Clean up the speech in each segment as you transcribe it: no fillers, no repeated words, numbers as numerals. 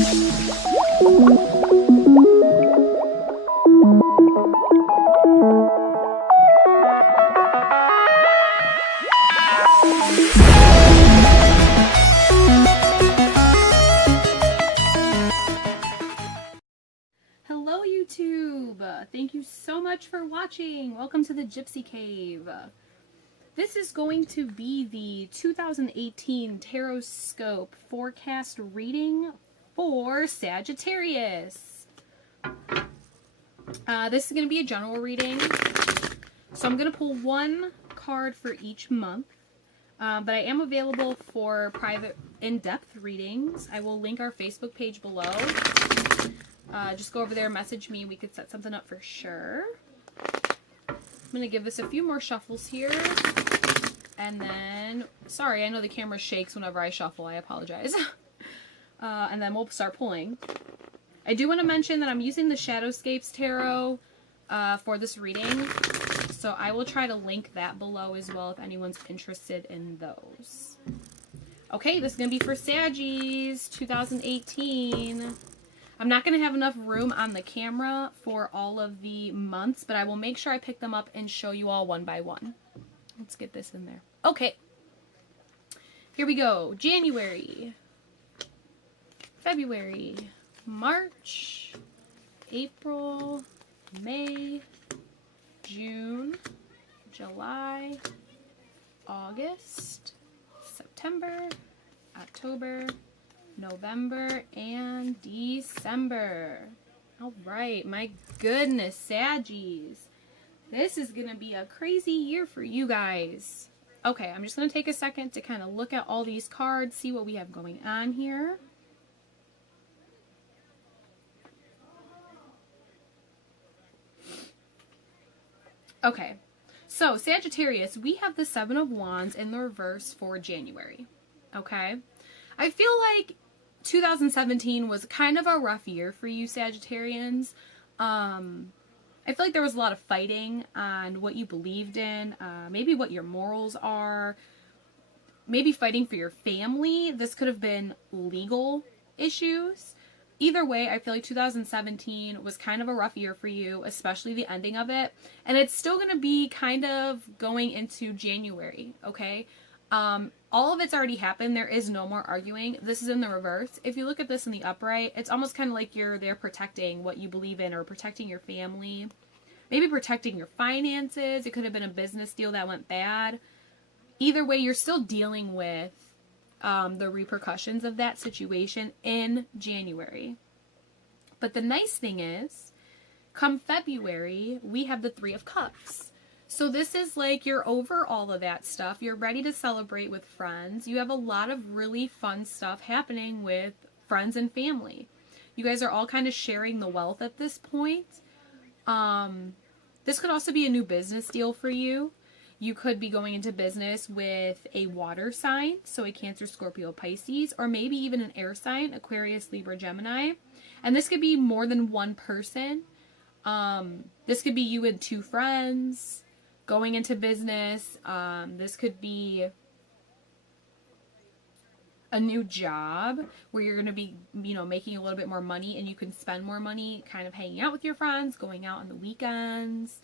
Hello YouTube! Thank you so much for watching. Welcome to the Gypsy Cave. This is going to be the 2018 Taroscope forecast reading for Sagittarius. This is going to be a general reading. So I'm going to pull one card for each month. But I am available for private in-depth readings. I will link our Facebook page below. Just go over there, message me. We could set something up for sure. I'm going to give this a few more shuffles here. And then, sorry, I know the camera shakes whenever I shuffle. I apologize. And then we'll start pulling. I do want to mention that I'm using the Shadowscapes Tarot for this reading. So I will try to link that below as well if anyone's interested in those. Okay, this is going to be for Saggies 2018. I'm not going to have enough room on the camera for all of the months, but I will make sure I pick them up and show you all one by one. Let's get this in there. Okay. Here we go. January, February, March, April, May, June, July, August, September, October, November, and December. All right, my goodness, Saggies. This is going to be a crazy year for you guys. Okay, I'm just going to take a second to kind of look at all these cards, see what we have going on here. Okay, so Sagittarius, we have the Seven of Wands in the reverse for January. Okay, I feel like 2017 was kind of a rough year for you Sagittarians. I feel like there was a lot of fighting on what you believed in, maybe what your morals are, maybe fighting for your family. This could have been legal issues. Either way, I feel like 2017 was kind of a rough year for you, especially the ending of it. And it's still going to be kind of going into January, okay? All of it's already happened. There is no more arguing. This is in the reverse. If you look at this in the upright, it's almost kind of like you're there protecting what you believe in or protecting your family. Maybe protecting your finances. It could have been a business deal that went bad. Either way, you're still dealing with the repercussions of that situation in January. But the nice thing is, come February, we have the Three of Cups. So this is like you're over all of that stuff. You're ready to celebrate with friends. You have a lot of really fun stuff happening with friends and family. You guys are all kind of sharing the wealth at this point. This could also be a new business deal for you. You could be going into business with a water sign, so a Cancer, Scorpio, Pisces, or maybe even an air sign, Aquarius, Libra, Gemini. And this could be more than one person. This could be you and two friends going into business. This could be a new job where you're going to be, you know, making a little bit more money and you can spend more money kind of hanging out with your friends, going out on the weekends,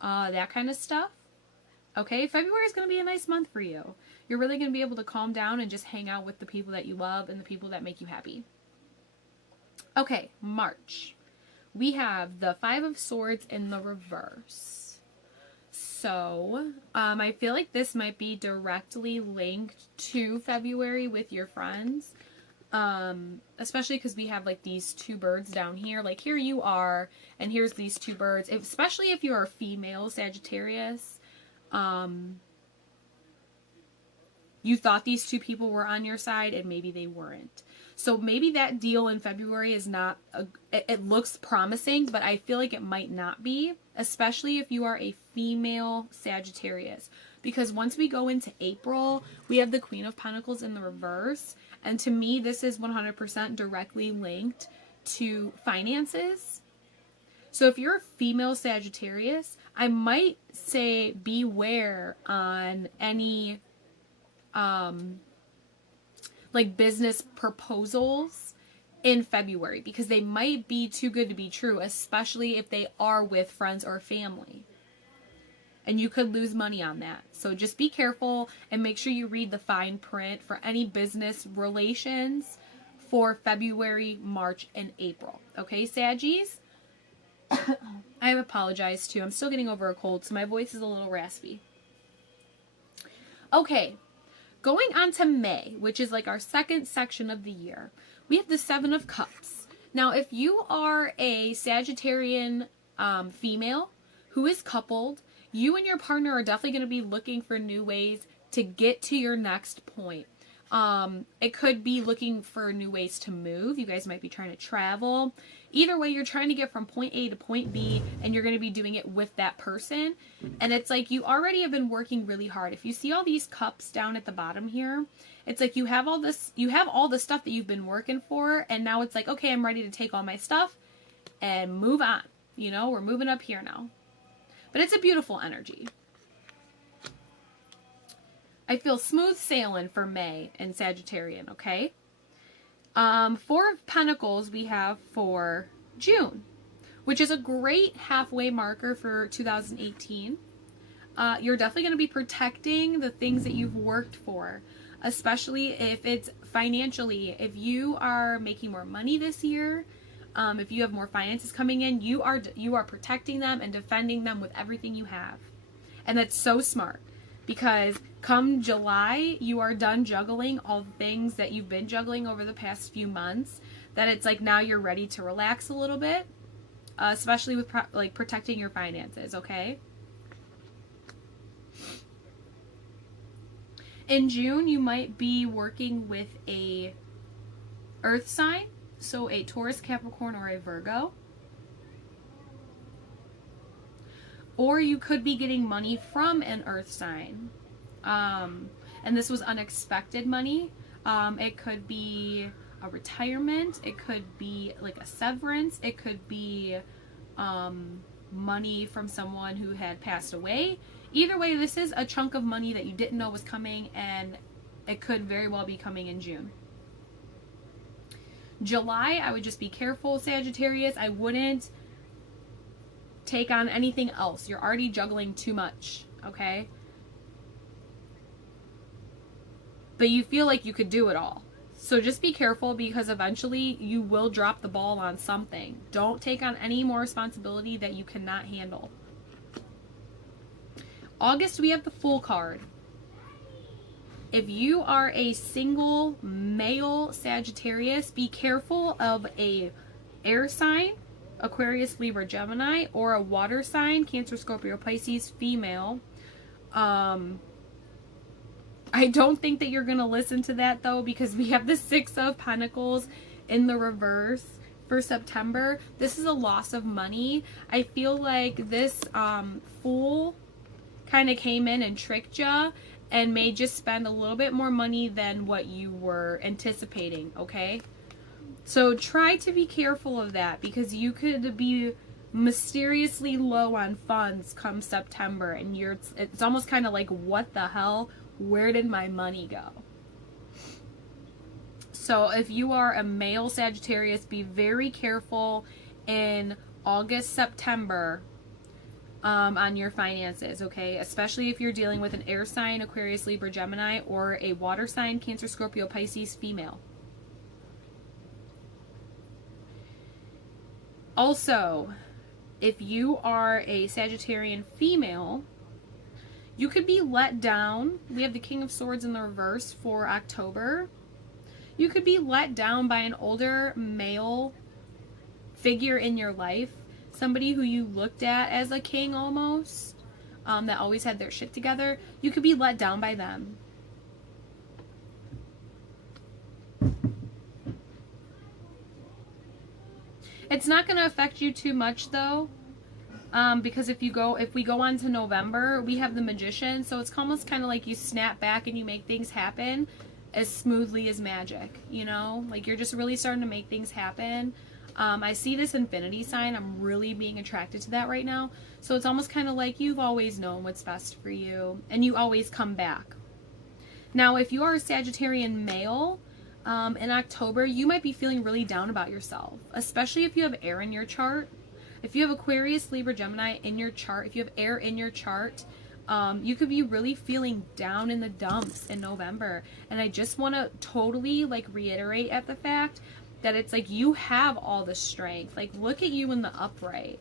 that kind of stuff. Okay, February is going to be a nice month for you. You're really going to be able to calm down and just hang out with the people that you love and the people that make you happy. Okay, March. We have the Five of Swords in the reverse. So, I feel like this might be directly linked to February with your friends. Especially because we have like these two birds down here. Like here you are, and here's these two birds. Especially if you're a female Sagittarius. You thought these two people were on your side and maybe they weren't. So maybe that deal in February is not, it looks promising, but I feel like it might not be, especially if you are a female Sagittarius. Because once we go into April, we have the Queen of Pentacles in the reverse. And to me, this is 100% directly linked to finances. So if you're a female Sagittarius, I might say beware on any like business proposals in February, because they might be too good to be true, especially if they are with friends or family. And you could lose money on that. So just be careful and make sure you read the fine print for any business relations for February, March, and April. Okay, Saggies? I apologize too. I'm still getting over a cold, so my voice is a little raspy. Okay, going on to May, which is like our second section of the year. We have the Seven of Cups. Now, if you are a Sagittarian female who is coupled, you and your partner are definitely going to be looking for new ways to get to your next point. It could be looking for new ways to move. You guys might be trying to travel. Either way, you're trying to get from point A to point B, and you're going to be doing it with that person. And it's like you already have been working really hard. If you see all these cups down at the bottom here, it's like you have all the stuff that you've been working for, and now it's like, okay, I'm ready to take all my stuff and move on. You know, we're moving up here now. But it's a beautiful energy. I feel smooth sailing for May and Sagittarian, okay? Four of Pentacles we have for June, which is a great halfway marker for 2018. You're definitely going to be protecting the things that you've worked for, especially if it's financially. If you are making more money this year, if you have more finances coming in, you are protecting them and defending them with everything you have. And that's so smart, because come July, you are done juggling all the things that you've been juggling over the past few months, that it's like now you're ready to relax a little bit, especially with like protecting your finances, okay? In June, you might be working with a earth sign. So a Taurus, Capricorn, or a Virgo. Or you could be getting money from an earth sign. And this was unexpected money. It could be a retirement. It could be like a severance. It could be money from someone who had passed away. Either way, this is a chunk of money that you didn't know was coming, and it could very well be coming in June. July, I would just be careful, Sagittarius. I wouldn't take on anything else. You're already juggling too much, okay? But you feel like you could do it all. So just be careful, because eventually you will drop the ball on something. Don't take on any more responsibility that you cannot handle. August, we have the Fool card. If you are a single male Sagittarius, be careful of a air sign, Aquarius, Libra, Gemini, or a water sign, Cancer, Scorpio, Pisces, female. I don't think that you're going to listen to that, though, because we have the Six of Pentacles in the reverse for September. This is a loss of money. I feel like this Fool kind of came in and tricked you and may just spend a little bit more money than what you were anticipating, okay? So try to be careful of that, because you could be mysteriously low on funds come September, and it's almost kind of like, what the hell? Where did my money go? So if you are a male Sagittarius, be very careful in August, September, on your finances, okay? Especially if you're dealing with an air sign, Aquarius, Libra, Gemini, or a water sign, Cancer, Scorpio, Pisces, female. Also, if you are a Sagittarian female, you could be let down. We have the King of Swords in the reverse for October. You could be let down by an older male figure in your life. Somebody who you looked at as a king almost, that always had their shit together. You could be let down by them. It's not going to affect you too much, though, because if we go on to November, we have the Magician, so it's almost kind of like you snap back and you make things happen as smoothly as magic, you know? Like, you're just really starting to make things happen. I see this infinity sign. I'm really being attracted to that right now. So it's almost kind of like you've always known what's best for you, and you always come back. Now, if you are a Sagittarian male, In October, you might be feeling really down about yourself, especially if you have air in your chart. If you have Aquarius, Libra, Gemini in your chart, if you have air in your chart, you could be really feeling down in the dumps in November. And I just want to totally like reiterate at the fact that it's like you have all the strength. Like, look at you in the upright.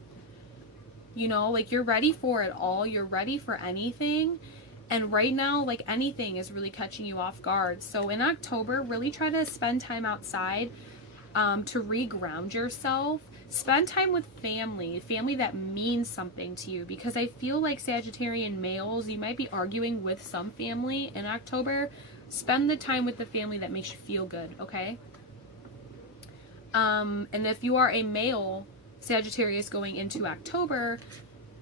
You know, like you're ready for it all. You're ready for anything. And right now, like anything is really catching you off guard. So in October, really try to spend time outside to reground yourself. Spend time with family that means something to you. Because I feel like Sagittarian males, you might be arguing with some family in October. Spend the time with the family that makes you feel good, okay? And if you are a male Sagittarius going into October,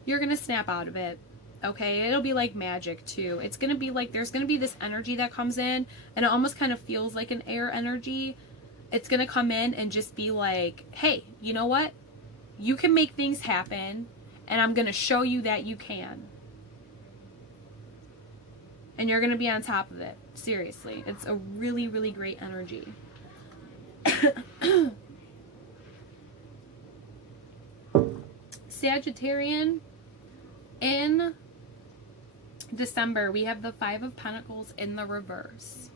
you're going to snap out of it. Okay, it'll be like magic too. It's going to be like there's going to be this energy that comes in, and it almost kind of feels like an air energy. It's going to come in and just be like, hey, you know what? You can make things happen, and I'm going to show you that you can. And you're going to be on top of it. Seriously. It's a really, really great energy. Sagittarian, in December, we have the Five of Pentacles in the reverse.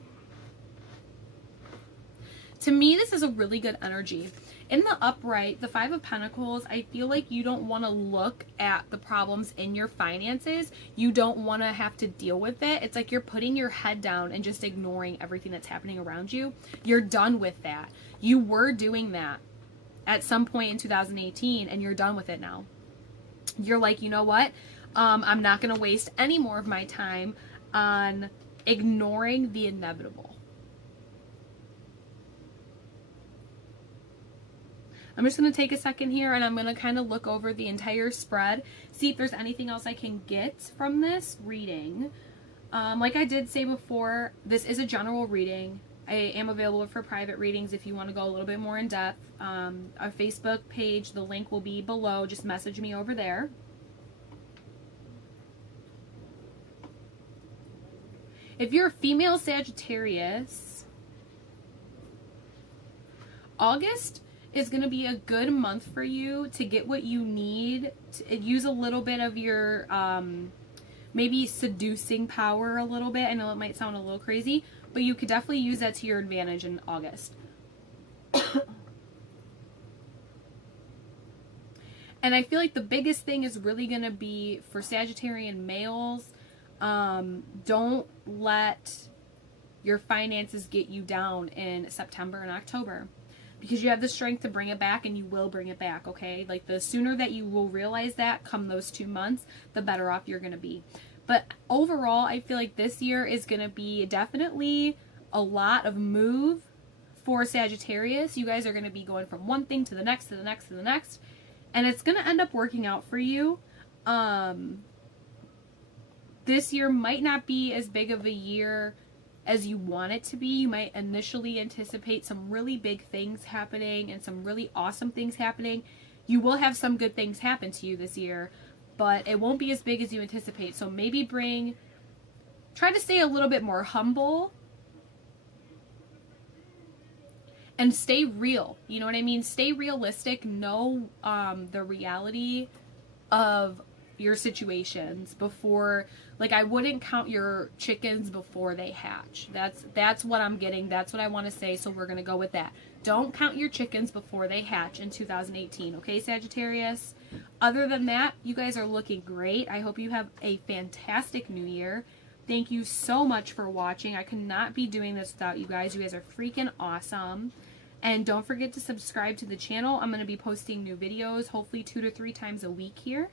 To me, this is a really good energy. In the upright, the Five of Pentacles, I feel like you don't want to look at the problems in your finances. You don't want to have to deal with it. It's like you're putting your head down and just ignoring everything that's happening around you. You're done with that. You were doing that at some point in 2018, and you're done with it now. You're like, you know what? I'm not going to waste any more of my time on ignoring the inevitable. I'm just going to take a second here, and I'm going to kind of look over the entire spread, see if there's anything else I can get from this reading. Like I did say before, this is a general reading. I am available for private readings if you want to go a little bit more in depth. Our Facebook page, the link will be below. Just message me over there. If you're a female Sagittarius, August is going to be a good month for you to get what you need. To use a little bit of your maybe seducing power a little bit. I know it might sound a little crazy, but you could definitely use that to your advantage in August. And I feel like the biggest thing is really going to be for Sagittarian males. Don't let your finances get you down in September and October, because you have the strength to bring it back, and you will bring it back, okay? Like, the sooner that you will realize that come those 2 months, the better off you're going to be. But overall, I feel like this year is going to be definitely a lot of move for Sagittarius. You guys are going to be going from one thing to the next, to the next, to the next. And it's going to end up working out for you. This year might not be as big of a year as you want it to be. You might initially anticipate some really big things happening and some really awesome things happening. You will have some good things happen to you this year, but it won't be as big as you anticipate. So maybe try to stay a little bit more humble and stay real. You know what I mean? Stay realistic. Know the reality of your situations before. Like, I wouldn't count your chickens before they hatch. That's what I'm getting. That's what I want to say. So we're going to go with that. Don't count your chickens before they hatch in 2018. Okay, Sagittarius? Other than that, you guys are looking great. I hope you have a fantastic new year. Thank you so much for watching. I could not be doing this without you guys. You guys are freaking awesome. And don't forget to subscribe to the channel. I'm going to be posting new videos, hopefully 2 to 3 times a week here.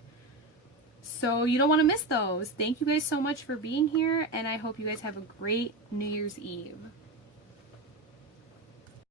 So you don't want to miss those. Thank you guys so much for being here, and I hope you guys have a great New Year's Eve.